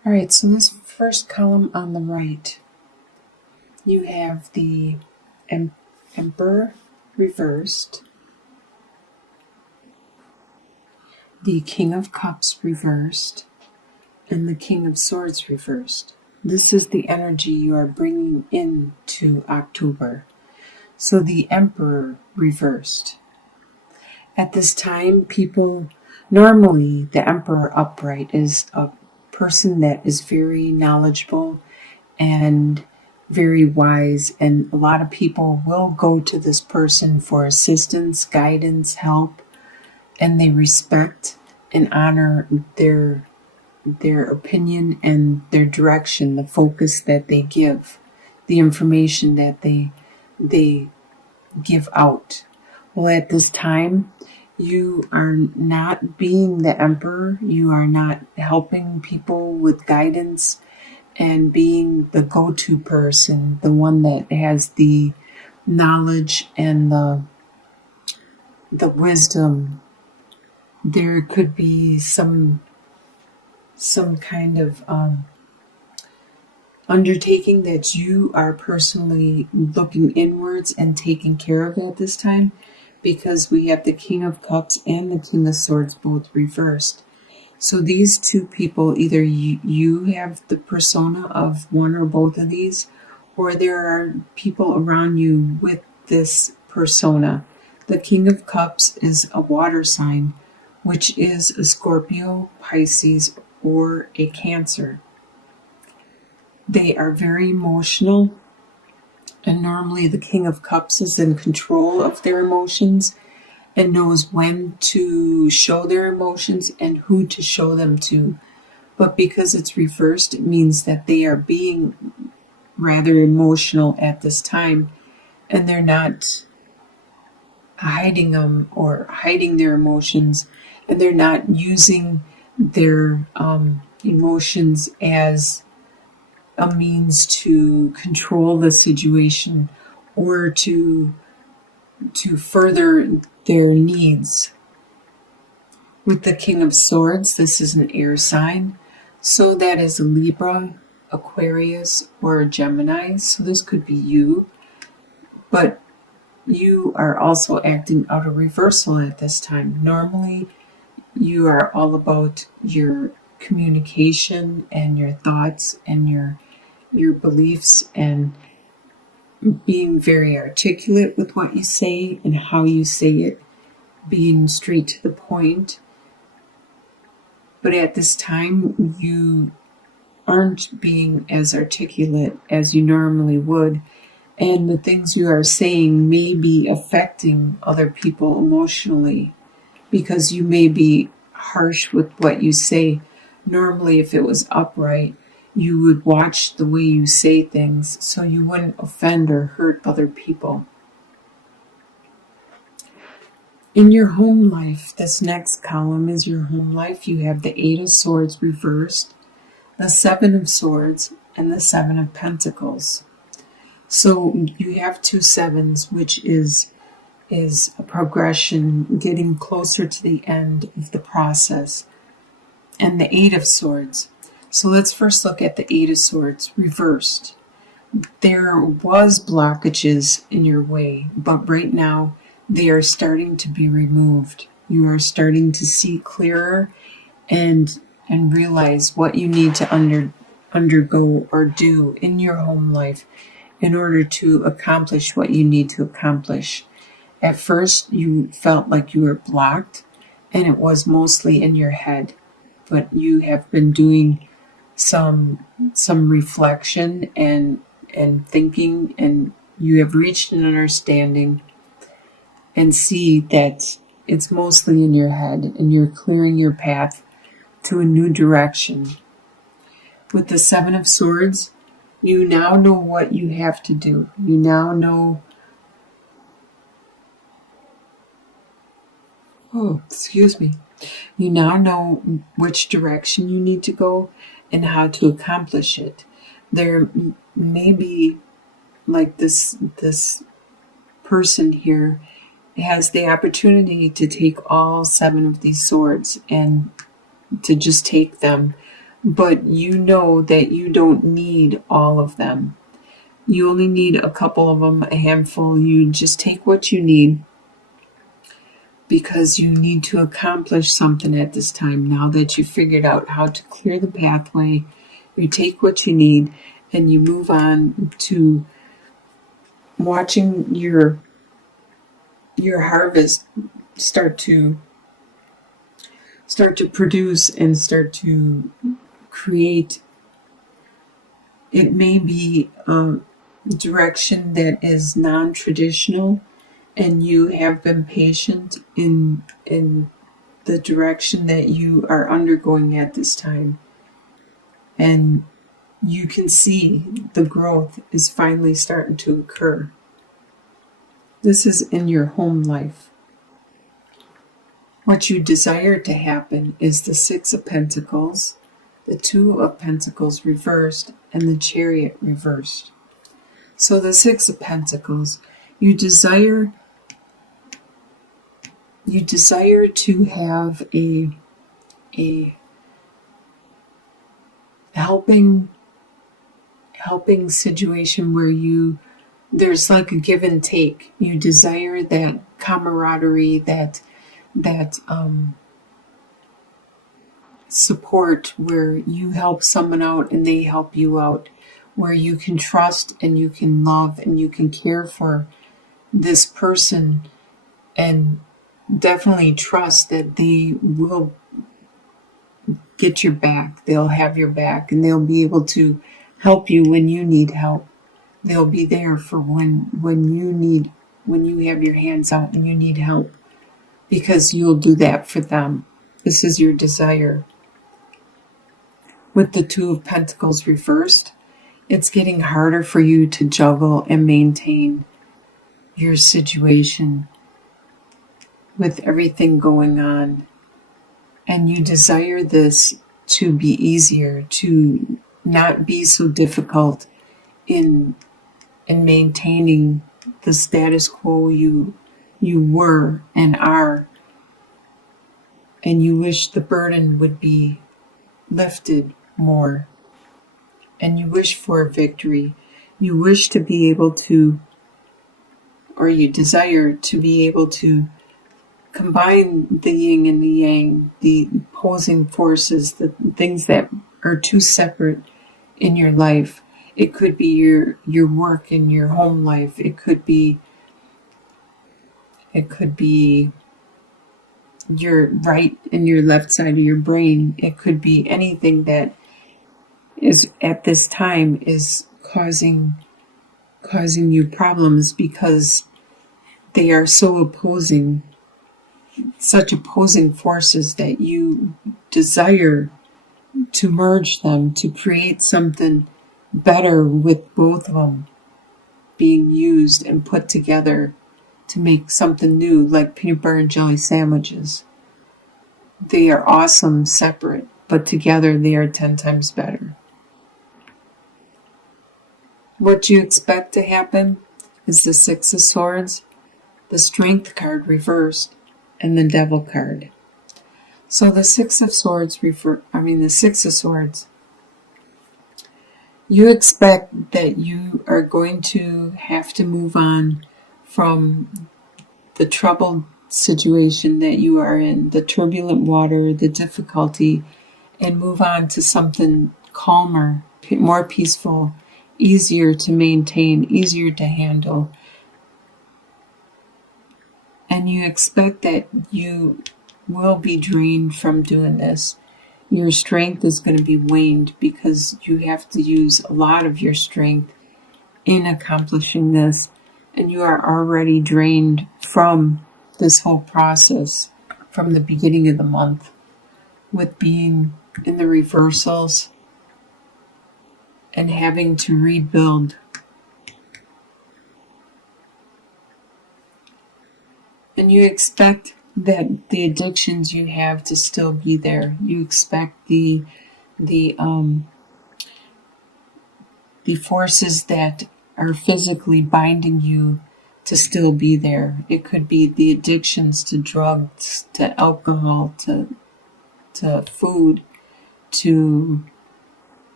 All right, so this first column on the right, you have the Emperor reversed, the King of Cups reversed, and the King of Swords reversed. This is the energy you are bringing into October. So the Emperor reversed. At this time, normally the Emperor upright is a person that is very knowledgeable and very wise, and a lot of people will go to this person for assistance, guidance, help, and they respect and honor their opinion and their direction, the focus that they give, the information that they give out. Well, at this time, you are not being the emperor. You are not helping people with guidance and being the go-to person, the one that has the knowledge and the wisdom. There could be some kind of undertaking that you are personally looking inwards and taking care of at this time, because we have the King of Cups and the King of Swords both reversed. So these two people, either you have the persona of one or both of these, or there are people around you with this persona. The King of Cups is a water sign, which is a Scorpio, Pisces, or a Cancer. They are very emotional, and normally the King of Cups is in control of their emotions and knows when to show their emotions and who to show them to. But because it's reversed, it means that they are being rather emotional at this time, and they're not hiding them or hiding their emotions, and they're not using their emotions as a means to control the situation or to further their needs. With the King of Swords, this is an air sign, so that is a Libra, Aquarius, or a Gemini. So this could be you, but you are also acting out of reversal at this time. Normally, you are all about your communication and your thoughts and your beliefs and being very articulate with what you say and how you say it, being straight to the point. But at this time, you aren't being as articulate as you normally would, and the things you are saying may be affecting other people emotionally, because you may be harsh with what you say. Normally, if it was upright, you would watch the way you say things so you wouldn't offend or hurt other people. In your home life, this next column is your home life. You have the Eight of Swords reversed, the Seven of Swords, and the Seven of Pentacles. So you have two sevens, which is a progression, getting closer to the end of the process, and the Eight of Swords. So let's first look at the Eight of Swords reversed. There was blockages in your way, but right now they are starting to be removed. You are starting to see clearer and realize what you need to undergo or do in your home life in order to accomplish what you need to accomplish. At first, you felt like you were blocked, and it was mostly in your head, but you have been doing some reflection and thinking, and you have reached an understanding and see that it's mostly in your head, and you're clearing your path to a new direction. With the Seven of Swords, you now know what you have to do. You now know You now know which direction you need to go and how to accomplish it. There may be, like this person here has the opportunity to take all seven of these swords and to just take them, but you know that you don't need all of them. You only need a couple of them, a handful. You just take what you need because you need to accomplish something at this time. Now that you've figured out how to clear the pathway, you take what you need and you move on to watching your harvest start to produce and start to create. It may be a direction that is non-traditional, and you have been patient in the direction that you are undergoing at this time, and you can see the growth is finally starting to occur. This is in your home life. What you desire to happen is the Six of Pentacles, the Two of Pentacles reversed, and the Chariot reversed. So the Six of Pentacles, you desire to have a helping situation where there's like a give and take. You desire that camaraderie, that support where you help someone out and they help you out, where you can trust and you can love and you can care for this person and definitely trust that they will get your back. They'll have your back and they'll be able to help you when you need help. They'll be there for when you have your hands out and you need help, because you'll do that for them. This is your desire. With the Two of Pentacles reversed, it's getting harder for you to juggle and maintain your situation with everything going on. And you desire this to be easier, to not be so difficult in maintaining the status quo you were and are. And you wish the burden would be lifted more. And you wish for a victory. You wish to be able to, or you desire to be able to combine the yin and the yang, the opposing forces, the things that are too separate in your life. It could be your work and your home life. It could be your right and your left side of your brain. It could be anything that is at this time is causing you problems, because they are so opposing, such opposing forces, that you desire to merge them, to create something better with both of them being used and put together to make something new, like peanut butter and jelly sandwiches. They are awesome separate, but together they are 10 times better. What you expect to happen is the Six of Swords, the Strength card reversed, and the Devil card. So the Six of Swords, you expect that you are going to have to move on from the troubled situation that you are in, the turbulent water, the difficulty, and move on to something calmer, more peaceful, easier to maintain, easier to handle. And you expect that you will be drained from doing this. Your strength is going to be waned because you have to use a lot of your strength in accomplishing this. And you are already drained from this whole process from the beginning of the month, with being in the reversals and having to rebuild. And you expect that the addictions you have to still be there. You expect the forces that are physically binding you to still be there. It could be the addictions to drugs, to alcohol, to food, to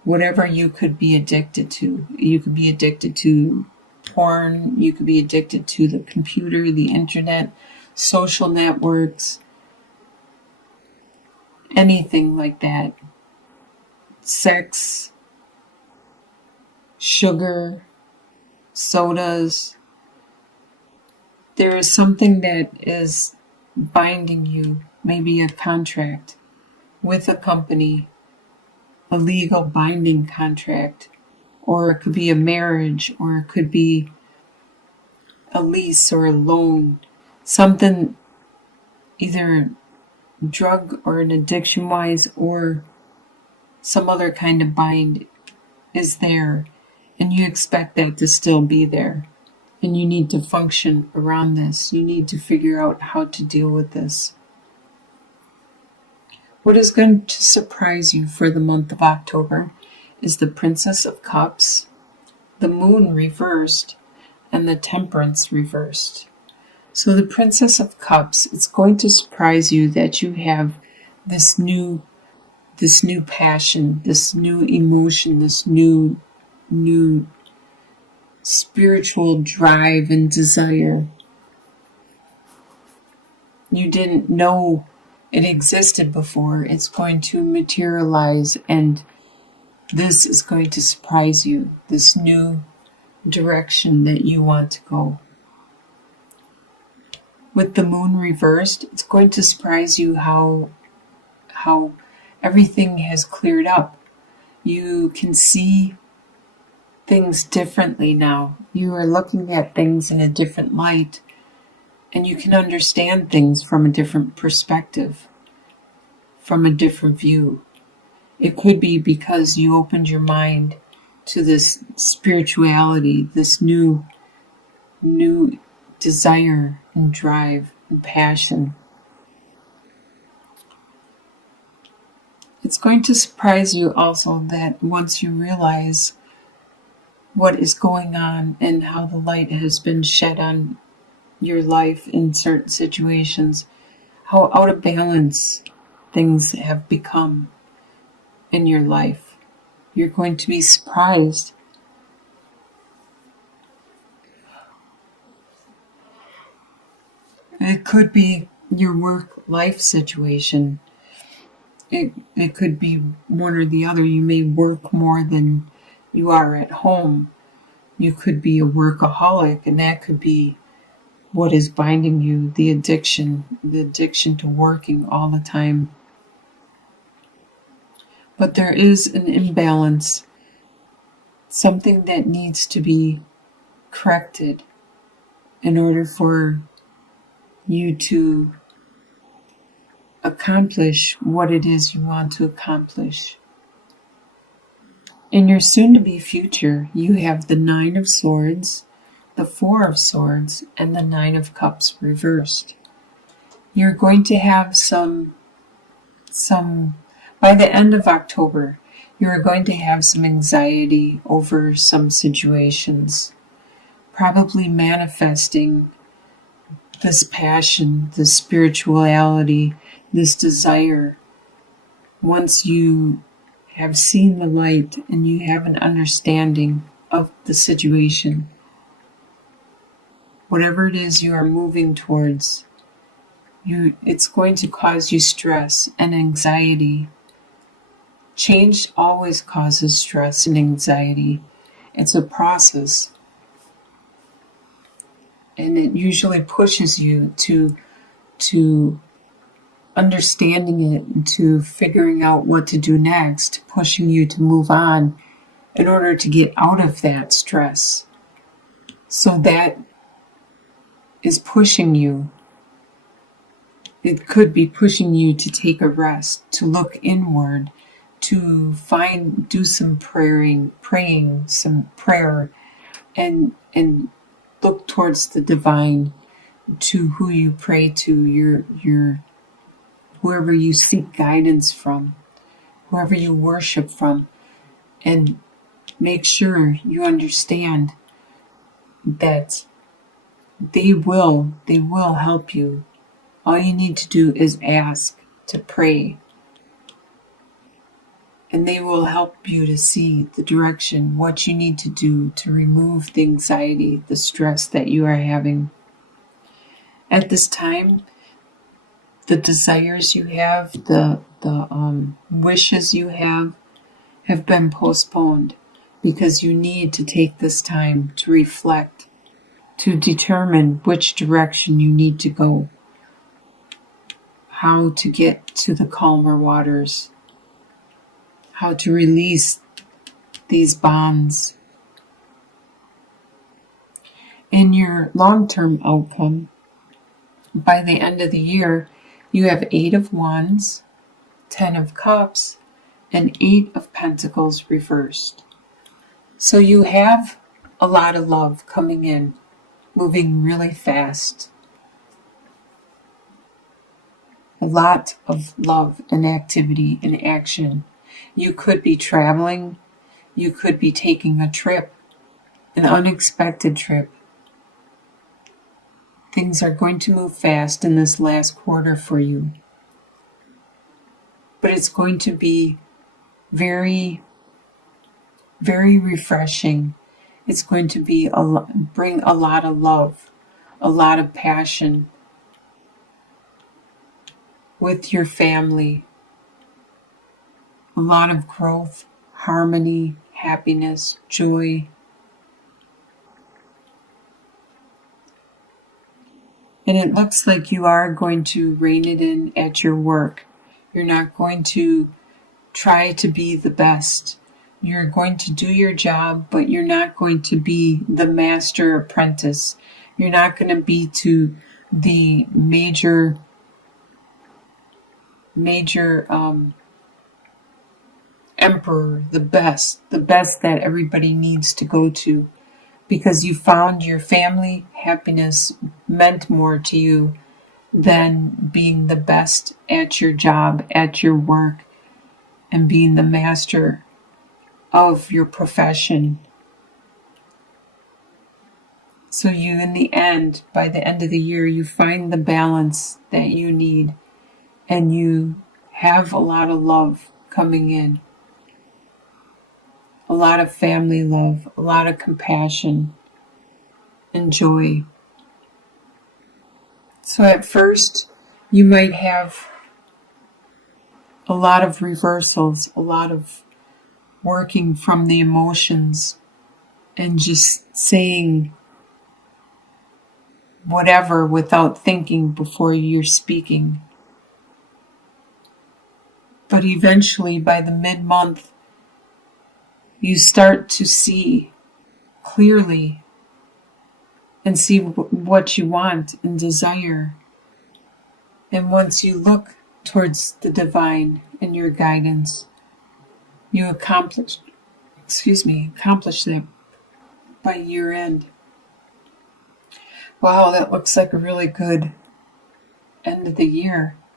whatever you could be addicted to. You could be addicted to porn, you could be addicted to the computer, the internet, social networks, anything like that. Sex, sugar, sodas. There is something that is binding you, maybe a contract with a company, a legal binding contract, or it could be a marriage, or it could be a lease or a loan, something either drug or an addiction wise or some other kind of bind is there, and you expect that to still be there, and you need to function around this. You need to figure out how to deal with this. What is going to surprise you for the month of October is the Princess of Cups, the Moon reversed, and the Temperance reversed. So the Princess of Cups, it's going to surprise you that you have this new passion, this new emotion, this new spiritual drive and desire. You didn't know it existed before. It's going to materialize, and this is going to surprise you, this new direction that you want to go. With the Moon reversed, it's going to surprise you how everything has cleared up. You can see things differently now. You are looking at things in a different light, and you can understand things from a different perspective, from a different view. It could be because you opened your mind to this spirituality, this new desire and drive and passion. It's going to surprise you also that once you realize what is going on and how the light has been shed on your life in certain situations, how out of balance things have become in your life. You're going to be surprised. It could be your work-life situation. It could be one or the other. You may work more than you are at home. You could be a workaholic, and that could be what is binding you, the addiction to working all the time. But there is an imbalance, something that needs to be corrected in order for you to accomplish what it is you want to accomplish. In your soon-to-be future, you have the Nine of Swords, the Four of Swords, and the Nine of Cups reversed. You're going to have some by the end of October, you're going to have some anxiety over some situations, probably manifesting this passion, this spirituality, this desire. Once you have seen the light and you have an understanding of the situation, whatever it is you are moving towards, it's going to cause you stress and anxiety. Change always causes stress and anxiety. It's a process, and it usually pushes you to understanding it and to figuring out what to do next, pushing you to move on in order to get out of that stress. So that is pushing you. It could be pushing you to take a rest, to look inward, to do some praying some prayer, and look towards the divine, to who you pray to, your whoever you seek guidance from, whoever you worship from, and make sure you understand that they will help you. All you need to do is ask, to pray. and they will help you to see the direction, what you need to do to remove the anxiety, the stress that you are having. At this time, the desires you have, the wishes you have been postponed because you need to take this time to reflect, to determine which direction you need to go, how to get to the calmer waters, how to release these bonds. In your long-term outcome, by the end of the year, you have 8 of Wands, 10 of Cups, and 8 of Pentacles reversed. So you have a lot of love coming in, moving really fast. A lot of love and activity and action. You could be traveling. You could be taking a trip, an unexpected trip. Things are going to move fast in this last quarter for you. But it's going to be very, very refreshing. It's going to be bring a lot of love, a lot of passion with your family, a lot of growth, harmony, happiness, joy. And it looks like you are going to rein it in at your work. You're not going to try to be the best. You're going to do your job, but you're not going to be the master apprentice. You're not going to be to the major emperor, the best that everybody needs to go to, because you found your family happiness meant more to you than being the best at your job, at your work, and being the master of your profession. So you, in the end, by the end of the year, you find the balance that you need, and you have a lot of love coming in. A lot of family love, a lot of compassion and joy. So at first, you might have a lot of reversals, a lot of working from the emotions and just saying whatever without thinking before you're speaking. But eventually, by the mid-month, you start to see clearly and see what you want and desire. And once you look towards the divine and your guidance, you accomplish that by year end. Wow, that looks like a really good end of the year.